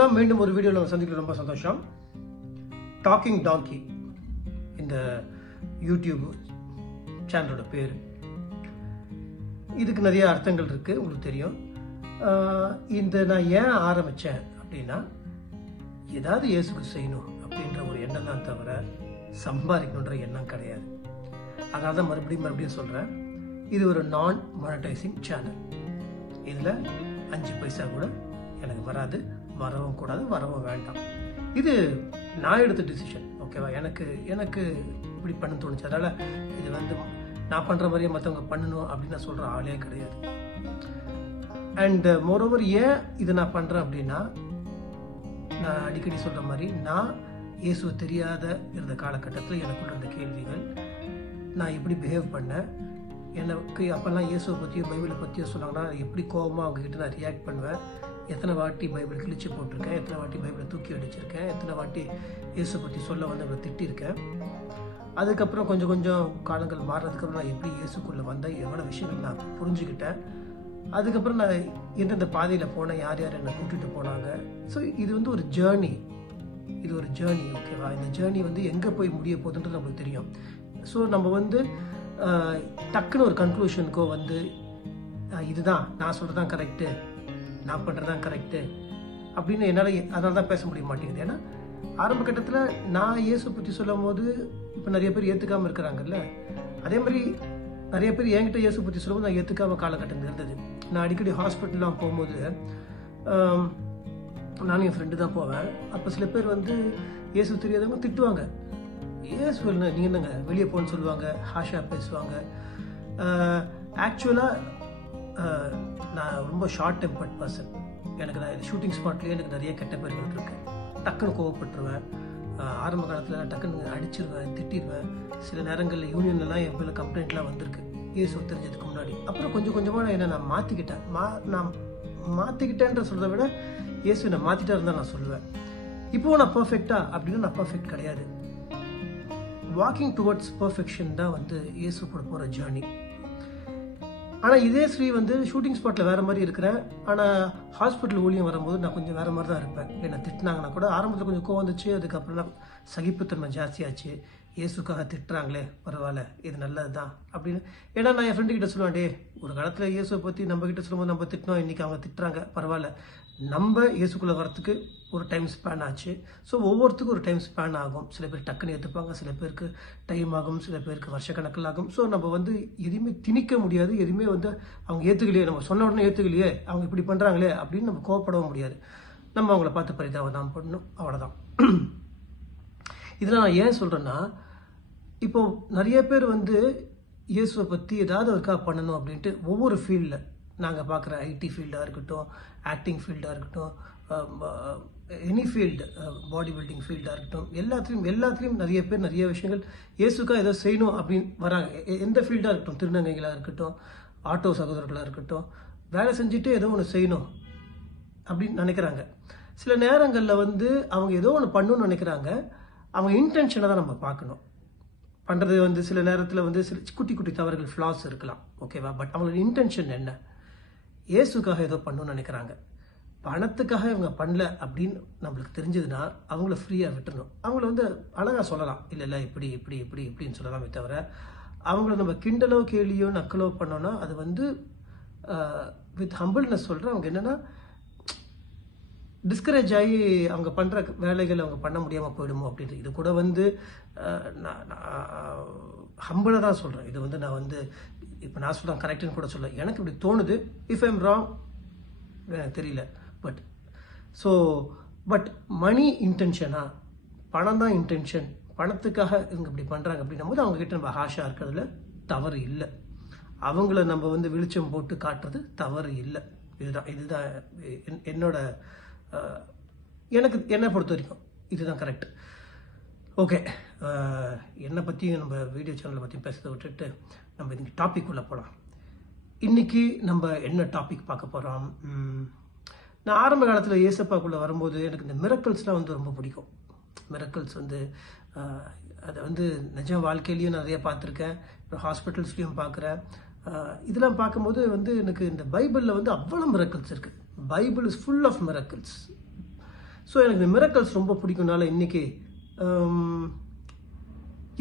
வணக்கம். மீண்டும் ஒரு வீடியோவில் சந்திக்கிறது ரொம்ப சந்தோஷம். டாக்கிங் டாங்கி இந்த யூடியூப் சேனலோட பேர். இதுக்கு நிறைய அர்த்தங்கள் இருக்கு, உங்களுக்கு தெரியும். இந்த நான் ஏன் ஆரம்பித்தேன் அப்படின்னா, ஏதாவது இயேசுக்கு செய்யணும் அப்படின்ற ஒரு எண்ணம் தான் தவிர சம்பாதிக்கணுன்ற எண்ணம் கிடையாது. அதனால தான் மறுபடியும் சொல்கிறேன், இது ஒரு நான் மானிட்டைசிங் சேனல். இதில் 5 பைசா கூட எனக்கு வராது, வரவும் கூடாது, வரவும் வேண்டாம். இது நான் எடுத்த டிசிஷன், ஓகேவா? எனக்கு இப்படி பண்ண தோணுச்சு. அதனால் இது நான் பண்ணுற மாதிரியே மற்றவங்க பண்ணணும் அப்படின்னு நான் சொல்கிற ஆளே கிடையாது. அண்ட் மோரோவர் ஏன் இதை நான் பண்ணுறேன் அப்படின்னா, நான் அடிக்கடி சொல்கிற மாதிரி, நான் இயேசு தெரியாத இருந்த காலகட்டத்தில் எனக்குள்ள இருந்த கேள்விகள், நான் எப்படி பிஹேவ் பண்ணேன், எனக்கு அப்போல்லாம் இயேசுவை பற்றியோ பைபிளை பற்றியோ சொன்னாங்கன்னா எப்படி கோபமாக அவங்ககிட்ட நான் ரியாக்ட் பண்ணுவேன், எத்தனை வாட்டி பைபிள் கிழிச்சு போட்டிருக்கேன், எத்தனை வாட்டி பைபிளை தூக்கி அடிச்சிருக்கேன், எத்தனை வாட்டி இயேசு பற்றி சொல்ல அவங்களை திட்டிருக்கேன். அதுக்கப்புறம் கொஞ்சம் காலங்கள் மாறினதுக்கப்புறம் நான் எப்படி இயேசுக்குள்ளே வந்தேன், எவ்வளோ விஷயங்கள் நான் புரிஞ்சுக்கிட்டேன். அதுக்கப்புறம் நான் எந்தெந்த பாதையில் போனேன், யார் என்னை கூட்டிகிட்டு போனாங்க. ஸோ இது ஒரு ஜேர்னி, ஓகேவா? இந்த ஜேர்னி எங்கே போய் முடிய போகுதுன்றது நம்மளுக்கு தெரியும். ஸோ நம்ம டக்குன்னு ஒரு கன்க்ளூஷனுக்கோ இதுதான் நான் சொல்கிறது தான் கரெக்டு, நான் பண்ணுறது தான் கரெக்டு அப்படின்னு என்னால் அதனால தான் பேச முடிய மாட்டேங்குது. ஏன்னா ஆரம்ப கட்டத்தில் நான் இயேசு பற்றி சொல்லும் போது இப்போ நிறைய பேர் ஏற்றுக்காமல் இருக்கிறாங்கல்ல, அதே மாதிரி நிறைய பேர் என்கிட்ட இயேசு பற்றி சொல்லும்போது நான் ஏற்றுக்காமல் காலகட்டம் இருந்தது. நான் அடிக்கடி ஹாஸ்பிட்டல்லாம் போகும்போது நானும் என் ஃப்ரெண்டு தான் போவேன். அப்போ சில பேர் இயேசு தெரியாதவங்க திட்டுவாங்க. இயேசு நீங்கள் என்னங்க வெளியே போன்னு சொல்லுவாங்க, ஹாஷா பேசுவாங்க. ஆக்சுவலாக நான் ரொம்ப ஷார்ட் டெம்பர்ட் பர்சன். நான் ஷூட்டிங் ஸ்பாட்லேயே எனக்கு நிறைய கெட்ட பேர்கள் இருக்கு. டக்குன்னு கோவப்பட்டுருவேன். ஆரம்ப காலத்தில் டக்குன்னு அடிச்சிருவேன், திட்டிடுவேன். சில நேரங்களில் யூனியன்லாம் என் பேரில் கம்ப்ளைண்ட்லாம் வந்திருக்கு இயேசு தெரிஞ்சதுக்கு முன்னாடி. அப்புறம் கொஞ்சமாக நான் மாற்றிக்கிட்டேன். நான் மாற்றிக்கிட்டேன்ற சொல்கிறத விட இயேசு நான் மாற்றிட்டா இருந்தால் நான் சொல்லுவேன். இப்போது நான் பர்ஃபெக்டா அப்படின்னா நான் பர்ஃபெக்ட் கிடையாது. வாக்கிங் டுவர்ட்ஸ் பர்ஃபெக்ஷன் தான் இயேசு கூட போகிற ஜேர்னி. ஆனால் இதே ஸ்ரீ ஷூட்டிங் ஸ்பாட்டில் வேறு மாதிரி இருக்கிறேன். ஆனால் ஹாஸ்பிட்டல் ஊழியம் வரும்போது நான் கொஞ்சம் வேறு மாதிரி தான் இருப்பேன். என்னை திட்டினாங்கன்னா கூட ஆரம்பத்தில் கொஞ்சம் கோவம் வந்துச்சு, அதுக்கப்புறம் சகிப்புத்தன்மை ஜாஸ்தியாச்சு. இயேசுக்காக திட்டுறாங்களே, பரவாயில்ல, இது நல்லது தான் அப்படின்னு. ஏன்னா நான் என் ஃப்ரெண்டுக்கிட்ட சொல்லுவேன், டே, ஒரு காலத்தில் இயேசுவை பற்றி நம்மக்கிட்ட சொல்லும்போது நம்ம திட்டினோம், இன்றைக்கி அவங்க திட்டுறாங்க, பரவாயில்ல, நம்ம இயேசுக்குள்ளே வரத்துக்கு ஒரு டைம் ஸ்பேன் ஆச்சு. ஸோ ஒவ்வொருத்துக்கும் ஒரு டைம் ஸ்பேன் ஆகும். சில பேர் டக்குன்னு ஏற்றுப்பாங்க, சில பேருக்கு டைம் ஆகும், சில பேருக்கு வருஷக்கணக்கில் ஆகும். ஸோ நம்ம எதுவுமே திணிக்க முடியாது. எதுவுமே அவங்க ஏற்றுக்கலையே, நம்ம சொன்ன உடனே ஏற்றுக்கலையே, அவங்க இப்படி பண்ணுறாங்களே அப்படின்னு நம்ம கோவப்படவும் முடியாது. நம்ம அவங்கள பார்த்து பரிதாபம் தான் பண்ணணும், அவ்வளோதான். இதெல்லாம் நான் ஏன் சொல்கிறேன்னா, இப்போ நிறைய பேர் இயேசுவை பற்றி ஏதாவது ஒருக்கா பண்ணணும் அப்படின்ட்டு ஒவ்வொரு ஃபீல்டில் நாங்கள் பார்க்குற ஐடி ஃபீல்டாக இருக்கட்டும், ஆக்டிங் ஃபீல்டாக இருக்கட்டும், எனி ஃபீல்டு, பாடி பில்டிங் ஃபீல்டாக இருக்கட்டும், எல்லாத்துலேயும் நிறைய பேர் நிறைய விஷயங்கள் இயேசுக்காக ஏதோ செய்யணும் அப்படின்னு வராங்க. எந்த ஃபீல்டாக இருக்கட்டும், திருநங்கைகளாக இருக்கட்டும், ஆட்டோ சகோதரர்களாக இருக்கட்டும், வேலை செஞ்சுட்டு ஏதோ ஒன்று செய்யணும் அப்படின்னு நினைக்கிறாங்க. சில நேரங்களில் அவங்க ஏதோ ஒன்று பண்ணணும்னு நினைக்கிறாங்க. அவங்க இன்டென்ஷனை தான் நம்ம பார்க்கணும். பண்ணுறது சில நேரத்தில் சில குட்டி தவறுகள், ஃப்ளாஸ் இருக்கலாம், ஓகேவா? பட் அவங்களோட இன்டென்ஷன் என்ன? இயேசுக்காக ஏதோ பண்ணணும்னு நினைக்கிறாங்க. பணத்துக்காக இவங்க பண்ணல அப்படின்னு நம்மளுக்கு தெரிஞ்சதுன்னா அவங்கள ஃப்ரீயாக விட்டுறணும். அவங்கள அழகாக சொல்லலாம், இல்லை இப்படி இப்படின்னு சொல்லலாமே தவிர, அவங்கள நம்ம கிண்டலோ கேலியோ நக்கலோ பண்ணோன்னா அது வித் ஹம்பிள்னஸ் சொல்கிறேன். அவங்க என்னென்னா டிஸ்கரேஜ் ஆகி அவங்க பண்ணுற வேலைகள் அவங்க பண்ண முடியாமல் போயிடுமோ அப்படின்ட்டு. இது கூட நான் ஹம்பிளாக தான் சொல்கிறேன். இது நான் இப்போ நான் சொல்கிறேன் கரெக்டுன்னு கூட சொல்ல, எனக்கு இப்படி தோணுது. இஃப் ஐம் ராங் எனக்கு தெரியல. பட் மணி இன்டென்ஷனா, பணம் தான் இன்டென்ஷன், பணத்துக்காக இவங்க இப்படி பண்ணுறாங்க அப்படின்னும் போது அவங்ககிட்ட நம்ம ஹாஷாக இருக்கிறதுல தவறு இல்லை. அவங்கள நம்ம வெளிச்சம் போட்டு காட்டுறது தவறு இல்லை. இதுதான் என்னை பொறுத்த வரைக்கும் இதுதான் கரெக்ட். ஓகே, என்னை பற்றியும் நம்ம வீடியோ சேனலை பற்றி பேசுறதை விட்டுட்டு நம்ம இன்னைக்கு டாபிக் உள்ள போகலாம். இன்னைக்கு நம்ம என்ன டாபிக் பார்க்க போகிறோம்? நான் ஆரம்ப காலத்தில் இயேசப்பாக்குள்ளே வரும்போது எனக்கு இந்த மிரக்கல்ஸ்லாம் ரொம்ப பிடிக்கும். மிரக்கல்ஸ் அதை நிஜ வாழ்க்கையிலையும் நிறைய பார்த்துருக்கேன், ஹாஸ்பிட்டல்ஸ்லையும் பார்க்குறேன். இதெல்லாம் பார்க்கும்போது எனக்கு இந்த பைபிளில் அவ்வளோ மிரக்கல்ஸ் இருக்குது. Bible is full of miracles. So எனக்கு இந்த மிரக்கல்ஸ் ரொம்ப பிடிக்கும்னால இன்னைக்கு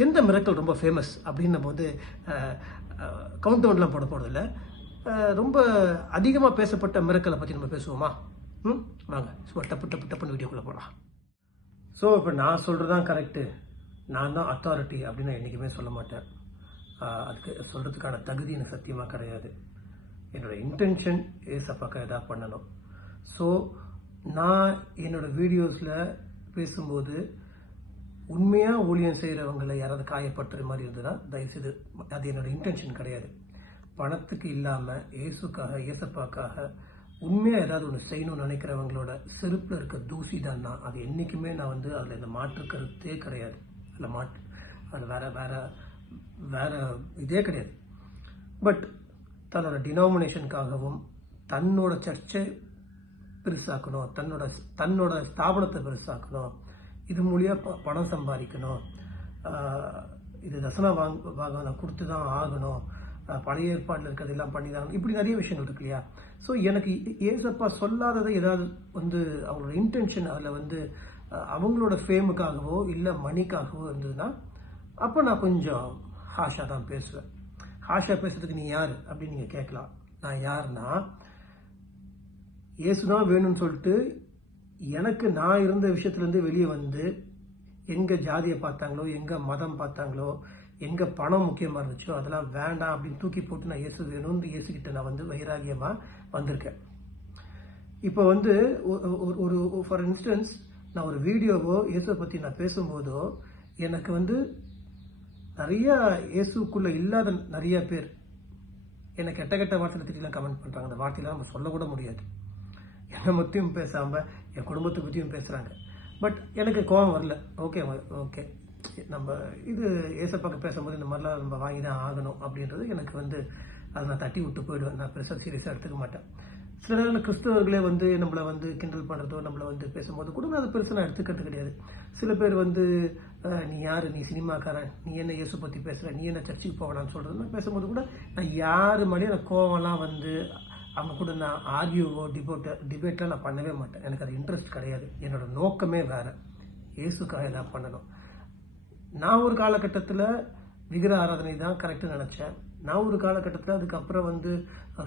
எந்த மிரக்கல் ரொம்ப ஃபேமஸ் அப்படின்னு நம்ம வந்து கவுண்டவுன்லாம் போட போகிறதில்ல. ரொம்ப அதிகமாக பேசப்பட்ட மிரக்கலை பற்றி நம்ம பேசுவோமா? வாங்க சும்மா டப்புன்னு வீடியோக்குள்ளே போகலாம். ஸோ இப்போ நான் சொல்கிறது தான் கரெக்டு, நான் தான் அத்தாரிட்டி அப்படின்னு நான் என்றைக்குமே சொல்ல மாட்டேன். அதுக்கு சொல்கிறதுக்கான தகுதி எனக்கு சத்தியமாக கிடையாது. என்னோட இன்டென்ஷன் ஏசப்பாக்க எதாவது பண்ணணும். ஸோ நான் என்னோட வீடியோஸில் பேசும்போது உண்மையாக ஊழியம் செய்கிறவங்களை யாராவது காயப்படுத்துகிற மாதிரி இருந்ததுன்னா தயவுசெய்து, அது என்னோட இன்டென்ஷன் கிடையாது. பணத்துக்கு இல்லாமல் ஏசப்பாக்காக உண்மையாக ஏதாவது ஒன்று செய்யணும்னு நினைக்கிறவங்களோட செருப்பில் இருக்க தூசி தான் நான். அது என்றைக்குமே நான் வந்து அதில் இந்த மாற்று கருத்தே கிடையாது. அதில் வேற இதே கிடையாது. பட் தன்னோட டினாமினேஷனுக்காகவும் தன்னோட சர்ச்சை பெருசாக்கணும், தன்னோட ஸ்தாபனத்தை பெருசாக்கணும், இது மூலியாக பணம் சம்பாதிக்கணும், இது தசனா வாங்க கொடுத்து தான் ஆகணும், பழைய ஏற்பாட்டில் இருக்கிறதெல்லாம் பண்ணி தான், இப்படி நிறைய விஷயங்கள் இருக்கு இல்லையா? ஸோ எனக்கு ஏசப்பா சொல்லாததை ஏதாவது வந்து அவங்களோட இன்டென்ஷன் அதில் வந்து அவங்களோட ஃபேமுக்காகவோ இல்லை மணிக்காகவோ இருந்ததுன்னா அப்போ நான் கொஞ்சம் ஹாஷா தான் பேசுவேன். ஹாஷா பேசுறதுக்கு நீ யார் அப்படின்னு நீங்கள் கேட்கலாம். நான் யாருன்னா, இயேசுதான் வேணும்னு சொல்லிட்டு எனக்கு நான் இருந்த விஷயத்துலேருந்து வெளியே வந்து எங்கே ஜாதியை பார்த்தாங்களோ, எங்கே மதம் பார்த்தாங்களோ, எங்கே பணம் முக்கியமாக இருந்துச்சோ அதெல்லாம் வேண்டாம் அப்படின்னு தூக்கி போட்டு நான் இயேசு வேணும்னு இயேசுக்கிட்ட நான் வந்து வைராகியமாக வந்திருக்கேன். இப்போ வந்து ஒரு ஃபார் இன்ஸ்டன்ஸ் நான் ஒரு வீடியோவோ இயேசுவை பற்றி நான் பேசும்போதோ எனக்கு வந்து நிறைய இயேசுக்குள்ளே இல்லாத நிறைய பேர் என்னை கெட்ட வார்த்தையில திட்டிலாம் கமெண்ட் பண்ணுறாங்க. அந்த வார்த்தையெல்லாம் நம்ம சொல்லக்கூட முடியாது. என்னை பற்றியும் பேசாமல் என் குடும்பத்தை பற்றியும் பேசுகிறாங்க. பட் எனக்கு கோபம் வரல. ஓகே நம்ம இது ஏசப்பாக்க பேசும்போது இந்த மாதிரிலாம் நம்ம வாங்கி தான் ஆகணும் அப்படின்றது எனக்கு வந்து அதை நான் தட்டி விட்டு போயிடுவேன். நான் பெருசாக சீரியஸாக எடுத்துக்க மாட்டேன். சில நேரம் கிறிஸ்தவர்களே வந்து நம்மளை வந்து கிண்டல் பண்ணுறதோ நம்மளை வந்து பேசும்போது கூட நான் அதை பெருசாக நான் எடுத்துக்கிறது கிடையாது. சில பேர் வந்து நீ யார், நீ சினிமாக்காரன், நீ என்ன இயேசு பற்றி பேசுகிற, நீ என்ன சர்ச்சுக்கு போகலான்னு சொல்கிறது நான் பேசும்போது கூட நான் யாரு மாதிரியும் அந்த கோவம்லாம் வந்து அவங்க கூட நான் ஆர்கியூவோ டிபேட்லாம் நான் பண்ணவே மாட்டேன். எனக்கு அது இன்ட்ரெஸ்ட் கிடையாது. என்னோட நோக்கமே வேறு, இயேசுக்காக எதாவது பண்ணணும். நான் ஒரு காலகட்டத்தில் விக்கிர ஆராதனை தான் கரெக்டுன்னு நினச்சேன். நான் ஒரு காலகட்டத்தில் அதுக்கப்புறம் வந்து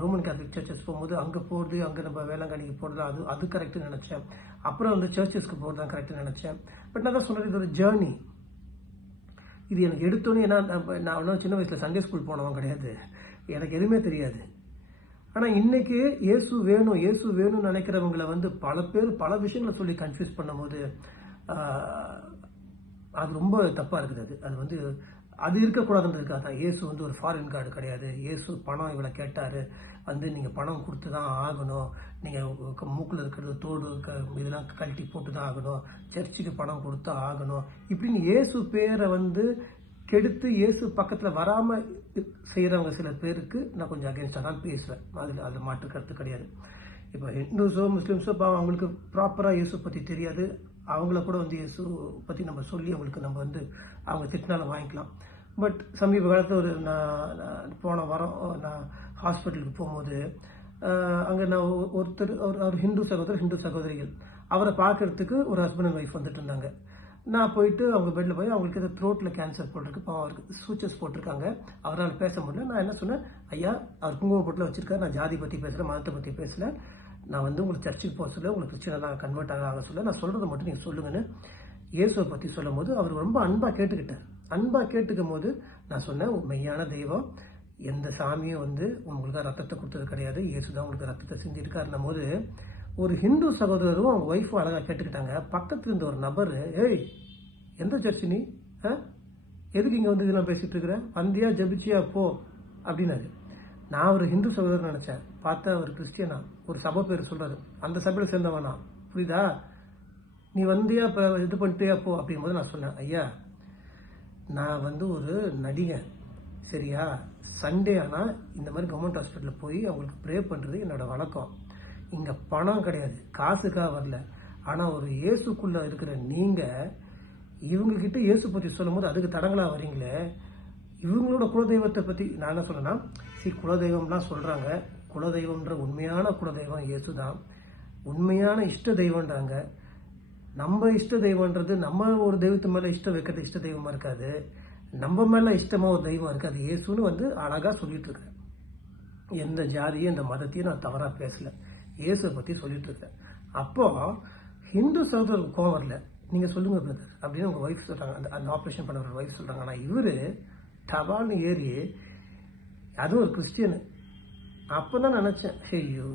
ரோமன் கேத்தலிக் சர்ச்சஸ் போகும்போது அங்கே போகிறது, அங்கே நம்ம வேளாங்கண்ணிக்கு போகிறது அது கரெக்டுன்னு நினச்சேன். அப்புறம் வந்து சர்ச்சஸ்க்கு போகிறது தான் கரெக்டுன்னு நினச்சேன். பட் நான் தான் சொன்னது, இது ஒரு ஜேர்னி. இது எனக்கு எடுத்தோன்னே, ஏன்னா நான் ஒன்றும் சின்ன வயசில் சண்டே ஸ்கூல் போனவன் கிடையாது, எனக்கு எதுவுமே தெரியாது. ஆனால் இன்னைக்கு இயேசு வேணும்னு நினைக்கிறவங்களை வந்து பல பேர் பல விஷயங்களை சொல்லி கன்ஃபியூஸ் பண்ணும்போது அது ரொம்ப தப்பாக இருக்குது. அது வந்து அது இருக்கக்கூடாதுன்றதுக்காக தான். இயேசு வந்து ஒரு ஃபாரின் கார்டு கிடையாது. இயேசு பணம் இவ்வளோ கேட்டார், வந்து நீங்கள் பணம் கொடுத்து தான் ஆகணும், நீங்கள் மூக்கில் இருக்கிறது தோடு இதெல்லாம் கழட்டி போட்டு தான் ஆகணும், சர்ச்சுக்கு பணம் கொடுத்து ஆகணும், இப்படின்னு இயேசு பேரை வந்து கெடுத்து இயேசு பக்கத்தில் வராமல் செய்கிறவங்க சில பேருக்கு நான் கொஞ்சம் அகேன்ஸ்டாக தான் பேசுவேன். அதில் மாற்று கருத்து கிடையாது. இப்போ ஹிந்துஸோ முஸ்லீம்ஸோ அவங்களுக்கு ப்ராப்பராக இயேசு பற்றி தெரியாது. அவங்கள கூட வந்து இயேசு பற்றி நம்ம சொல்லி அவங்களுக்கு நம்ம வந்து அவங்க திட்டினாலும் வாங்கிக்கலாம். பட் சமீப காலத்தில் நான் போன வாரம் நான் ஹாஸ்பிட்டலுக்கு போகும்போது அங்கே நான் ஒரு ஹிந்து சகோதரிகள் அவரை பார்க்கறதுக்கு ஒரு ஹஸ்பண்ட் அண்ட் ஒய்ஃப் வந்துட்டு இருந்தாங்க. நான் போயிட்டு அவங்க பெட்டில் போய் அவங்களுக்கு ஏதோ த்ரோட்டில் கேன்சர் போட்டிருக்கு, அவருக்கு சூச்சஸ் போட்டிருக்காங்க, அவரால் பேச முடியல. நான் என்ன சொன்னேன், ஐயா அவர் குங்கும போட்டில் வச்சிருக்காரு, நான் ஜாதி பற்றி பேசுகிறேன், மதத்தை பற்றி பேசல, நான் வந்து உங்களுக்கு சர்ச்சுக்கு போக சொல்ல, உங்களுக்கு கிறிஸ்டியனாக கன்வெர்ட் ஆக சொல்ல, நான் சொல்கிறத மட்டும் நீங்கள் சொல்லுங்கன்னு இயேசுவை பற்றி சொல்லும் போது அவர் ரொம்ப அன்பாக கேட்டுக்கிட்டார். அன்பாக கேட்டுக்கும் போது நான் சொன்னேன், மெய்யான தெய்வம் எந்த சாமியும் வந்து உங்களுக்கு ரத்தத்தை கொடுத்தது கிடையாது, இயேசு தான் உங்களுக்கு ரத்தத்தை சிந்திருக்காருன்னும் போது ஒரு ஹிந்து சகோதரரும் அவங்க ஒய்ஃபும் அழகாக கேட்டுக்கிட்டாங்க. பக்கத்துல இருந்த ஒரு நபர், ஏய் எந்த சர்ச்சு நீ, எதுக்கு இங்கே வந்து இதெல்லாம் பேசிட்டு இருக்கிற, வந்தியா ஜபிச்சியா போ அப்படின்னாரு. நான் ஒரு ஹிந்து சகோதரர் நினைச்சேன், பார்த்தா ஒரு கிறிஸ்டியனா, ஒரு சபை பேர் சொல்றாரு, அந்த சபையில சேர்ந்தவனா, புரியுதா, நீ வந்தியா இப்போ இது பண்ணிட்டியா போ அப்படிங்கும் போது நான் சொன்னேன், ஐயா நான் வந்து ஒரு நடிகன் சரியா, சண்டே ஆனால் இந்த மாதிரி கவர்மெண்ட் ஹாஸ்பிட்டலில் போய் அவங்களுக்கு ப்ரே பண்ணுறது என்னோட வழக்கம். இங்கே பணம் கிடையாது, காசுக்காக வரல. ஆனால் ஒரு இயேசுக்குள்ளே இருக்கிற நீங்கள் இவங்ககிட்ட இயேசு பற்றி சொல்லும் போது அதுக்கு தடங்களாக வரீங்களே. இவங்களோட குலதெய்வத்தை பற்றி நான் என்ன சொன்னேன்னா, குலதெய்வம்லாம் சொல்கிறாங்க, குலதெய்வம்ன்ற உண்மையான குலதெய்வம் இயேசு தான், உண்மையான இஷ்ட தெய்வம்ன்றாங்க. நம்ம இஷ்ட தெய்வம்ன்றது நம்ம ஒரு தெய்வத்து மேல இஷ்டம் வைக்கிறது இஷ்ட தெய்வமா இருக்காது, நம்ம மேல இஷ்டமா ஒரு தெய்வம் இருக்கு, அது இயேசுன்னு வந்து அழகா சொல்லிட்டு இருக்கிறேன். எந்த ஜாதியும் எந்த மதத்தையும் நான் தவறா பேசல, இயேசுவை பத்தி சொல்லிட்டு இருக்கேன். அப்போ ஹிந்து சகோதரருக்கு கோவம் வரல, நீங்க சொல்லுங்க பிரதர் அப்படின்னு உங்க ஒய்ஃப் சொல்றாங்க, அந்த ஆபரேஷன் பண்ண ஒரு ஒய்ஃப் சொல்றாங்க. ஆனா இவரு டபால்னு ஏறி அதுவும் ஒரு கிறிஸ்டியனு. அப்பதான் நினைச்சேன், ஐயோ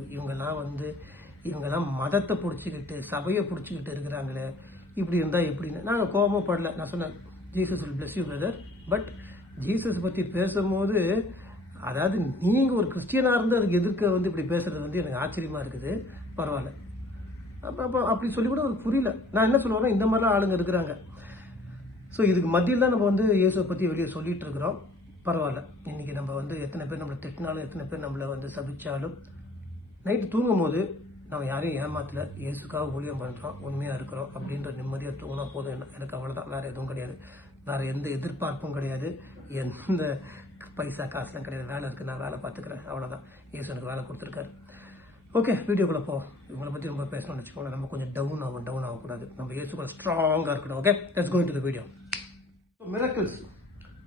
இவங்கெல்லாம் மதத்தை பிடிச்சிக்கிட்டு சபையை பிடிச்சிக்கிட்டு இருக்கிறாங்களே, இப்படி இருந்தா எப்படின்னு. நான் கோபமும் படல. நான் சொன்னேன், Jesus will bless you brother, but Jesus பத்தி பேசும்போது அதாவது நீங்க ஒரு கிறிஸ்டியனா இருந்து அதுக்கு எதிர்க்க வந்து இப்படி பேசுறது வந்து எனக்கு ஆச்சரியமா இருக்குது. பரவாயில்ல அப்படி சொல்லி கூட அவருக்கு புரியல. நான் என்ன சொல்லுவேன்னா, இந்த மாதிரிலாம் ஆளுங்க இருக்கிறாங்க. ஸோ இதுக்கு மத்தியில் தான் நம்ம வந்து இயேசுவை பத்தி வெளியே சொல்லிட்டு இருக்கிறோம். பரவாயில்ல, இன்னைக்கு நம்ம வந்து எத்தனை பேர் நம்மளை திட்டினாலும் எத்தனை பேர் நம்மளை வந்து சபிச்சாலும் நைட்டு தூங்கும் போது நம்ம யாரையும் ஏமாத்தல, இயேசுக்காக ஊழியம் பண்றோம், உண்மையா இருக்கிறோம் அப்படின்ற நிம்மதியா தூங்கினா போதும். எனக்கு அவ்வளவுதான், வேற எதுவும் கிடையாது. வேற எந்த எதிர்பார்ப்பும் கிடையாது, எந்த பைசா காசுலாம் கிடையாது. வேலை இருக்கு, நான் வேலை பார்த்துக்கிறேன், அவ்வளவுதான். இயேசு எனக்கு வேலை கொடுத்துருக்காரு. ஓகே, வீடியோக்குள்ள போ. இவங்களை பத்தி ரொம்ப பேசணும்னு வச்சுக்கோங்க, நம்ம கொஞ்சம் டவுன் ஆகக்கூடாது. நம்ம இயேசுக்குள்ள ஸ்ட்ராங்கா இருக்கணும். Okay, let's go into the video. Miracles.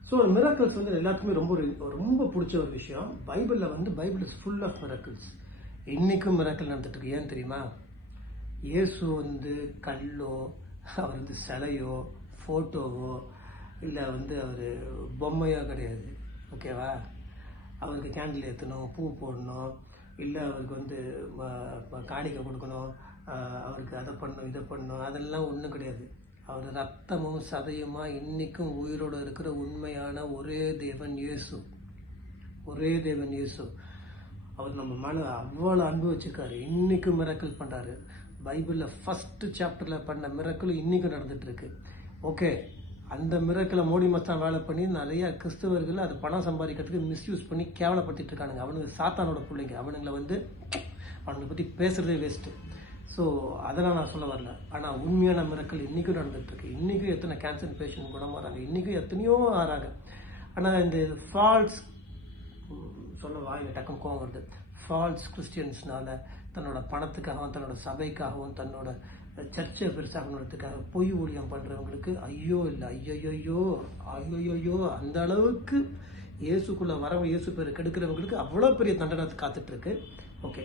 So miracles வந்து எல்லாத்துக்குமே ரொம்ப பிடிச்ச ஒரு விஷயம். Bible is full of miracles. இன்னைக்கும் மிராக்கிள் நடந்துட்டு இருக்கு. ஏன் தெரியுமா? இயேசு வந்து கல்லோ, அவர் வந்து சிலையோ, போட்டோவோ, இல்லை வந்து அவர் பொம்மையோ கிடையாது. ஓகேவா? அவருக்கு கேண்டில் ஏற்றணும், பூ போடணும், இல்லை அவருக்கு வந்து காணிக்கை கொடுக்கணும், அவருக்கு அதை பண்ணணும் இதை பண்ணணும், அதெல்லாம் ஒன்றும் கிடையாது. அவர் ரத்தமும் சதையுமா இன்னைக்கும் உயிரோடு இருக்கிற உண்மையான ஒரே தேவன் இயேசு. ஒரே தேவன் இயேசு. அவர் நம்ம மேல அவ்வளவு அன்பு வச்சிருக்காரு. இன்னைக்கும் மிராக்கிள் பண்றாரு. பைபிள்ல ஃபர்ஸ்ட் சாப்டர்ல பண்ண மிராக்கிள் இன்னைக்கும் நடந்துட்டு இருக்கு. ஓகே, அந்த மிராக்கிளை மோடி மச்சான் வேலை பண்ணி நிறைய கிறிஸ்தவர்கள் அது பணம் சம்பாதிக்கிறதுக்கு மிஸ்யூஸ் பண்ணி கேவலப்படுத்திட்டு இருக்கானுங்க. அவனுக்கு சாத்தானோட பிள்ளைங்க. அவனுங்களை பத்தி பேசுறதே வேஸ்ட். ஸோ அதெல்லாம் நான் சொல்ல வரல. ஆனால் உண்மையான மிராக்கிள் இன்னைக்கும் நடந்துட்டு இருக்கு. இன்னைக்கும் எத்தனை கேன்சர் பேஷண்ட் குணமாறாங்க, இன்னைக்கும் எத்தனையோ ஆறாங்க. ஆனால் இந்த ஃபால்ஸ் சொல்ல வாயில டக்கம் கோவம் வருது. ஃபால்ஸ் கிறிஸ்டியன்ஸ்னால தன்னோட பணத்துக்காகவும் தன்னோட சபைக்காகவும் தன்னோட சர்ச்சை பெருசாகணுன்றதுக்காக பொய் ஊழியம் பண்றவங்களுக்கு ஐயோ இல்லை ஐயோ அந்த அளவுக்கு இயேசுக்குள்ள இயேசு பேர் கெடுக்கிறவங்களுக்கு அவ்வளோ பெரிய தண்டனை காத்துட்டு இருக்கு. ஓகே,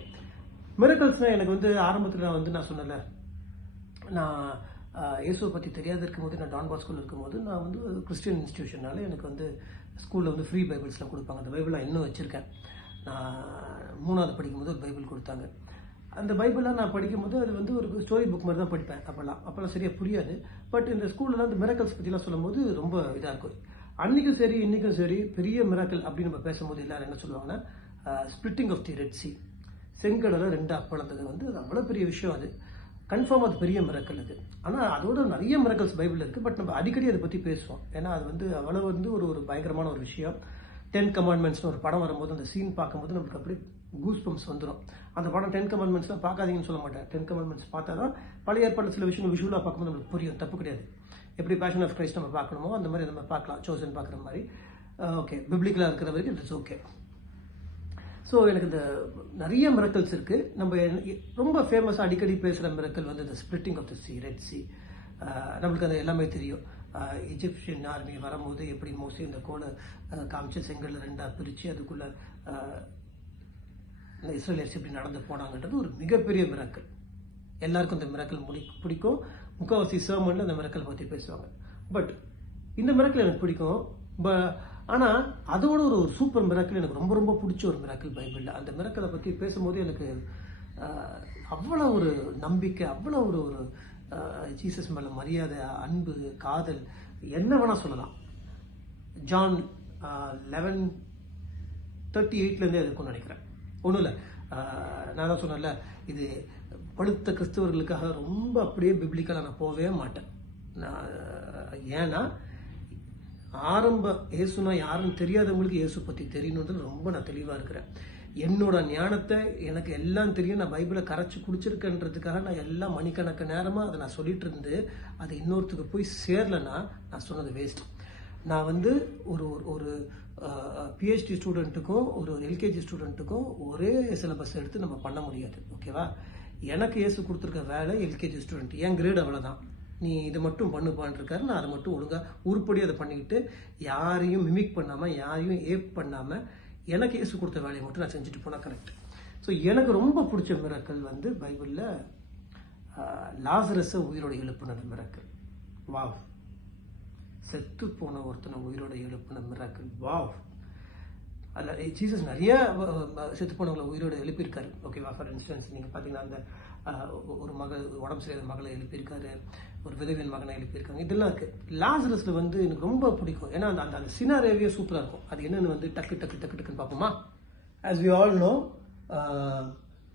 மிராக்கிள்ஸ்னா எனக்கு வந்து ஆரம்பத்தில் நான் சொன்னல, நான் இயேசுவை பற்றி தெரியாத இருக்கும்போது, நான் டான் பாஸ்கோவில் இருக்கும்போது, நான் வந்து கிறிஸ்டியன் இன்ஸ்டிடியூஷனால எனக்கு வந்து ஸ்கூலில் வந்து ஃப்ரீ பைபிள்ஸ்லாம் கொடுப்பாங்க. அந்த பைபிள் நான் இன்னும் வச்சுருக்கேன். நான் 3வது படிக்கும்போது ஒரு பைபிள் கொடுத்தாங்க. அந்த பைபிளாக நான் படிக்கும்போது அது வந்து ஒரு ஸ்டோரி புக் மாதிரி தான் படிப்பேன். அப்போல்லாம் சரியாக புரியாது. பட் இந்த ஸ்கூலில் அந்த மிராக்கிள்ஸ் பற்றிலாம் சொல்லும்போது ரொம்ப இதாக இருக்கும். அன்றைக்கும் சரி இன்னைக்கும் சரி பெரிய மிராக்கிள் அப்படின்னு நம்ம பேசும்போது எல்லாரும் என்ன சொல்லுவாங்கன்னா, splitting of the red sea, செங்கடலை 2 பிளந்தது வந்து அவ்வளோ பெரிய விஷயம். அது கன்ஃபார்ம் அது பெரிய மிராக்கிள் அது. ஆனால் அதோட நிறைய மிராக்கிள்ஸ் பைபிள் இருக்கு. பட் நம்ம அடிக்கடி அதை பற்றி பேசுவோம். ஏன்னா அது வந்து அவ்வளோ வந்து ஒரு பயங்கரமான ஒரு விஷயம். 10 கமாண்ட்மெண்ட்ஸ்னு ஒரு படம் வரும்போது அந்த சீன் பார்க்கும்போது நம்மளுக்கு அப்படியே கூஸ் பம்ப்ஸ் வந்துடும். அந்த படம் 10 கமாண்ட்மெண்ட்ஸ்லாம் பார்க்காதீங்கன்னு சொல்ல மாட்டேன். 10 கமாண்ட்மெண்ட்ஸ் பார்த்தா தான் பழைய ஏற்பாடு சில விஷயம் விஷுவலாக பார்க்கும்போது நம்மளுக்கு புரியும். தப்பு கிடையாது. எப்படி பேஷன் ஆஃப் கிரைஸ்ட் நம்ம பார்க்கணுமோ அந்த மாதிரி நம்ம பார்க்கலாம். சோசன் பார்க்குற மாதிரி. ஓகே, பிப்ளிக்கலாக இருக்கிற வரைக்கும் இட்ஸ் ஓகே. ஸோ எனக்கு இந்த நிறைய மிராக்கிள்ஸ் இருக்கு. நம்ம ரொம்ப ஃபேமஸாக அடிக்கடி பேசுகிற மிராக்கிள் வந்து இந்த splitting of the sea, red sea. நம்மளுக்கு அது எல்லாமே தெரியும். எஜிப்சியன் ஆர்மி வரும்போது எப்படி மோஸ்ட்லி இந்த கோலை காமிச்சு செங்கல்ல 2ஆ பிரித்து அதுக்குள்ள இஸ்ரேலியர்ஸ் எப்படி நடந்து போனாங்கன்றது ஒரு மிகப்பெரிய மிராக்கிள். எல்லாருக்கும் இந்த மிராக்கிள் பிடிக்கும். முக்கால்வாசி சர்மன்ல அந்த மிராக்கிள் பற்றி பேசுவாங்க. பட் இந்த மிராக்கிள் எனக்கு பிடிக்கும். ஆனா அதோட ஒரு சூப்பர் மிராக்கிள் எனக்கு ரொம்ப ரொம்ப பிடிச்ச ஒரு மிராக்கிள் பைபிள்ல. அந்த மிராக்கிளை பற்றி பேசும்போது எனக்கு அவ்வளோ ஒரு நம்பிக்கை, அவ்வளோ ஒரு ஜீசஸ் மேல மரியாதை, அன்பு, காதல், என்ன வேணா சொல்லலாம். ஜான் 11:38 இருக்கும்னு நினைக்கிறேன். ஒன்றும் இல்லை, நான் தான் சொன்னேன்ல, இது பழுத்த கிறிஸ்தவர்களுக்காக ரொம்ப அப்படியே பிப்ளிக்கலாக நான் போகவே மாட்டேன். ஏன்னா ஆரம்ப இயேசுனா யாருன்னு தெரியாதவங்களுக்கு இயேசு பற்றி தெரியணுன்றது ரொம்ப நான் தெளிவாக இருக்கிறேன். என்னோட ஞானத்தை எனக்கு எல்லாம் தெரியும், நான் பைபிளை கரைச்சி குடிச்சிருக்கேன்றதுக்காக நான் எல்லாம் மணிக்கணக்கு நேரமாக அதை நான் சொல்லிட்டு இருந்து அது இன்னொருத்துக்கு போய் சேரலைன்னா நான் சொன்னது வேஸ்ட். நான் வந்து ஒரு பிஹெச்டி ஸ்டூடெண்ட்டுக்கும் ஒரு எல்கேஜி ஸ்டூடெண்ட்டுக்கும் ஒரே சிலபஸ் எடுத்து நம்ம பண்ண முடியாது. ஓகேவா? எனக்கு இயேசு கொடுத்துருக்க வேலை எல்கேஜி ஸ்டூடெண்ட், என் கிரேட் அவ்வளோதான், நீ இதை மட்டும் பண்ணுப்பான் இருக்காரு. நான் அதை மட்டும் ஒழுங்காக உருப்படி அதை பண்ணிக்கிட்டு யாரையும் மிமிக் பண்ணாமல் யாரையும் ஏப் பண்ணாமல் எனக்கு இயேசு கொடுத்த வேலையை மட்டும் நான் செஞ்சுட்டு போனால் கரெக்ட். ஸோ எனக்கு ரொம்ப பிடிச்ச மிராக்கள் வந்து பைபிளில் லாசரஸை உயிரோட எழுப்புன மிராக்கள். வாவ். செத்து போன ஒருத்தனை உயிரோட எழுப்பின மிராக்கள். வாவ். அதில் ஜீசஸ் நிறைய செத்து போனவங்களை உயிரோடு எழுப்பியிருக்காரு. ஓகேவா? ஃபார் இன்ஸ்டன்ஸ் நீங்கள் பார்த்தீங்கன்னா அந்த ஒரு உடம்பு சரியாத மகளை எழுப்பியிருக்காரு, ஒரு விதவின் மகனை எழுப்பியிருக்காங்க, இதெல்லாம் இருக்குது. லாசரஸில் வந்து எனக்கு ரொம்ப பிடிக்கும். ஏன்னா அந்த அந்த சினாரேவியே சூப்பராக இருக்கும். அது என்னென்னு வந்து டக்கு டக்கு டக்கு டக்குன்னு பார்ப்போமா? As we all know,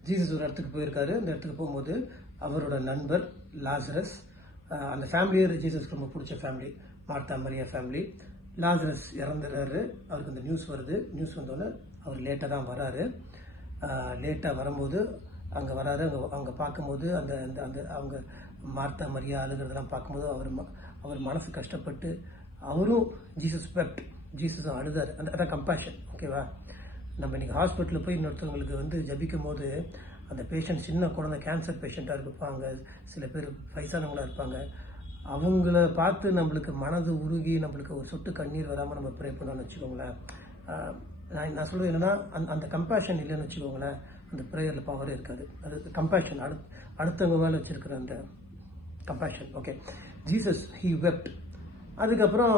Jesus ஒரு இடத்துக்கு போயிருக்காரு. அந்த இடத்துக்கு போகும்போது அவரோட நண்பர் லாசரஸ், அந்த ஃபேமிலியே ஜீசஸ்க்கு ரொம்ப பிடிச்ச family, Martha Maria family. Lazarus இறந்துடுறாரு. அவருக்கு அந்த நியூஸ் வருது. நியூஸ் வந்தோடனே அவர் லேட்டாக தான் வராரு. லேட்டாக வரும்போது அங்கே வராரு. அங்கே பார்க்கும்போது அந்த அந்த அந்த அவங்க மார்த்தா மரியா அழுகிறதெல்லாம் பார்க்கும்போது அவர் மனசு கஷ்டப்பட்டு அவரும் ஜீசஸும் அழுதாரு. அதான் கம்பேஷன். ஓகேவா? நம்ம இன்னைக்கு ஹாஸ்பிட்டலில் போய் இன்னொருத்தவங்களுக்கு வந்து ஜபிக்கும் போது அந்த பேஷண்ட் சின்ன குழந்தை கேன்சர் பேஷண்ட்டாக இருப்பாங்க, சில பேர் வயசானவங்களாக இருப்பாங்க, அவங்கள பார்த்து நம்மளுக்கு மனது உருகி நம்மளுக்கு ஒரு சொட்டு கண்ணீர் வராமல் நம்ம ப்ரே பண்ணோம்னு வச்சுக்கோங்களேன். நான் சொல்கிறது என்னென்னா, அந்த கம்பேஷன் இல்லைன்னு வச்சுக்கோங்களேன், அந்த ப்ரேயரில் பவரே இருக்காது. அது கம்பேஷன், அடுத்தவங்க மேலே வச்சுருக்கிற அந்த compassion. Okay, Jesus he wept. அதுக்கப்புறம்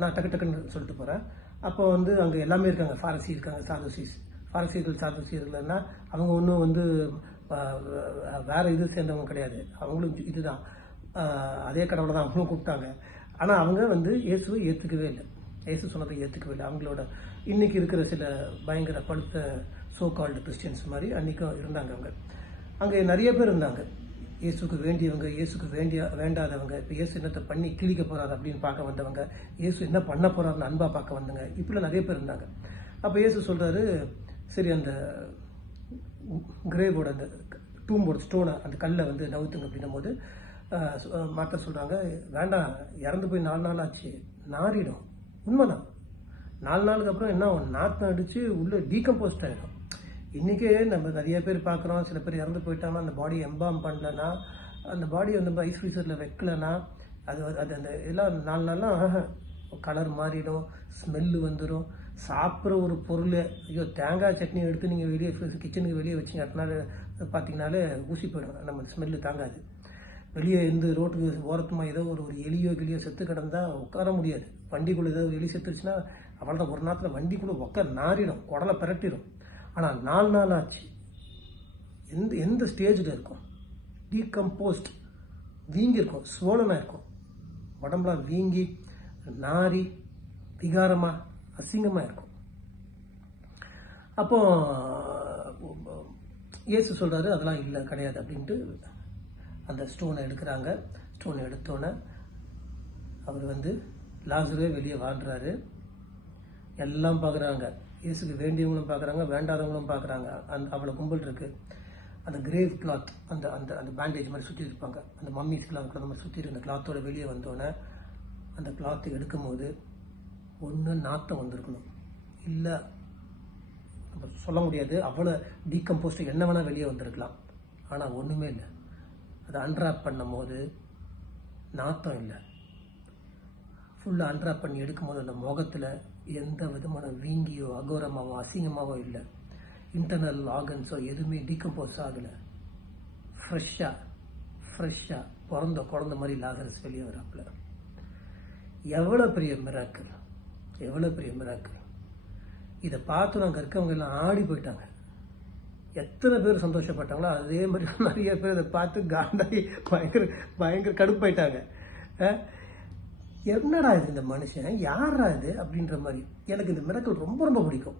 நான் டக்கு டக்குன்னு சொல்லிட்டு போகிறேன். அப்போ வந்து அங்கே எல்லாமே இருக்காங்க. ஃபாரசி இருக்காங்க, சாதுசீர்கள்னா அவங்க ஒன்றும் வந்து வேற இது சேர்ந்தவங்க கிடையாது. அவங்களும் இதுதான், அதே கடவுளை தான் அவங்களும் கூப்பிட்டாங்க. ஆனால் அவங்க வந்து இயேசுவை ஏற்றுக்கவே இல்லை, இயேசு சொன்னதை ஏற்றுக்கவே இல்லை. அவங்களோட இன்னைக்கு இருக்கிற சில பயங்கர படுத்த சோ கால்டு கிறிஸ்டியன்ஸ் மாதிரி அன்றைக்கும் இருந்தாங்க. அங்கே நிறைய பேர் இருந்தாங்க. இயேசுக்கு வேண்டியவங்க, இயேசுக்கு வேண்டாதவங்க, இப்போ இயேசு என்னத்தை பண்ணி கிழிக்க போறாரு அப்படின்னு பார்க்க வந்தவங்க, இயேசு என்ன பண்ண போறாருன்னு அன்பா பார்க்க வந்தவங்க, இப்படிலாம் நிறைய பேர் இருந்தாங்க. அப்போ இயேசு சொல்றாரு, சரி அந்த கிரேவோட அந்த டூம்போட ஸ்டோனை, அந்த கல்லை வந்து நவுத்துங்க அப்படின்னும் போது மாத்த சொல்றாங்க, வேண்டாம், இறந்து போய் 4 நாள் ஆச்சு, நாரிடும். உண்மைதான், 4 நாளுக்கு அப்புறம் என்ன நாத்தம் அடிச்சு உள்ள டீகம்போஸ்ட் ஆயிடும். இன்னைக்கே நம்ம நிறைய பேர் பார்க்குறோம், சில பேர் இறந்து போயிட்டாங்கன்னா அந்த பாடி எம்பாம் பண்ணலன்னா, அந்த பாடி வந்து ஐஸ் ஃப்ரீசரில் வைக்கலன்னா அது அந்த எல்லாம் 4 நாள்லாம் கலர் மாறிடும், ஸ்மெல்லு வந்துடும். சாப்பிட்ற ஒரு பொருள், ஐயோ தேங்காய் சட்னி எடுத்து நீங்கள் வெளியே கிச்சனுக்கு வெளியே வச்சிங்க அப்படின்னால பார்த்தீங்கன்னாலே ஊசி போயிடும், நம்ம ஸ்மெல்லு தாங்காது. வெளியே இருந்து ரோட்டுக்கு ஓரத்துமா ஏதோ ஒரு எலியோ கிளியோ செத்து கிடந்தா உட்கார முடியாது. வண்டிக்குள்ளே ஏதோ எலி செத்துருச்சுன்னா அவ்வளோதான், ஒரு நேரத்தில் வண்டிக்குள்ளே உட்கார நாரிடும், குடலை பிரட்டிடும். ஆனால் 4 நாள் ஆச்சு, எந்த ஸ்டேஜில் இருக்கும்? டீகம்போஸ்ட், வீங்கி இருக்கும், சோழனாக இருக்கும், உடம்புலாம் வீங்கி நாரி விகாரமாக அசிங்கமாக இருக்கும். அப்போ இயேசு சொல்றாரு, அதெல்லாம் இல்லை, கிடையாது அப்படின்ட்டு அந்த ஸ்டோனை எடுக்கிறாங்க. ஸ்டோனை எடுத்தோன்னே அவர் வந்து லாசருவே வெளியே வாழ்றாரு. எல்லாம் பார்க்குறாங்க, இயேசுக்கு வேண்டியவங்களும் பார்க்குறாங்க, வேண்டாதவங்களும் பார்க்குறாங்க. அவ்வளோ கும்பல் இருக்கு. அந்த கிரேவ் கிளாத், அந்த அந்த அந்த பேண்டேஜ் மாதிரி சுற்றி இருப்பாங்க, அந்த மம்மிஸ்லாம் அந்த மாதிரி சுற்றி அந்த கிளாத்தோட வெளியே வந்தோடனே அந்த கிளாத்தை எடுக்கும் போது ஒன்று நாத்தம் வந்திருக்கணும், இல்லை நம்ம சொல்ல முடியாது, அவ்வளோ டீகம்போஸ்ட் என்ன வேணால் வெளியே வந்திருக்கலாம். ஆனால் ஒன்றுமே இல்லை. அதை அன்ராப் பண்ணும் போது நாத்தம் இல்லை. ஃபுல்லாக அன்ராப் பண்ணி எடுக்கும்போது அந்த முகத்தில் எந்த விதமான வீங்கியோ அகோரமாவோ அசிங்கமாவோ இல்லை. இன்டர்னல் ஆர்கன்ஸோ எதுவுமே டீகம்போஸ் ஆகலை. ஃப்ரெஷ்ஷாக பிறந்த குழந்த மாதிரி லாசரஸ் வெளியே வராப்புல. எவ்வளோ பெரிய மிராக்கிள், எவ்வளோ பெரிய மிராக்கிள். இதை பார்த்து நாங்கள் இருக்கவங்க எல்லாம் ஆடி போயிட்டாங்க. எத்தனை பேர் சந்தோஷப்பட்டாங்களோ அதே மாதிரி நிறைய பேர் அதை பார்த்து காண்டாகி பயங்கர கடுப்பாயிட்டாங்க. என்னடா இது, இந்த மனுஷன் யாரா இது அப்படின்ற மாதிரி. எனக்கு இந்த மிராக்கிள் ரொம்ப ரொம்ப பிடிக்கும்.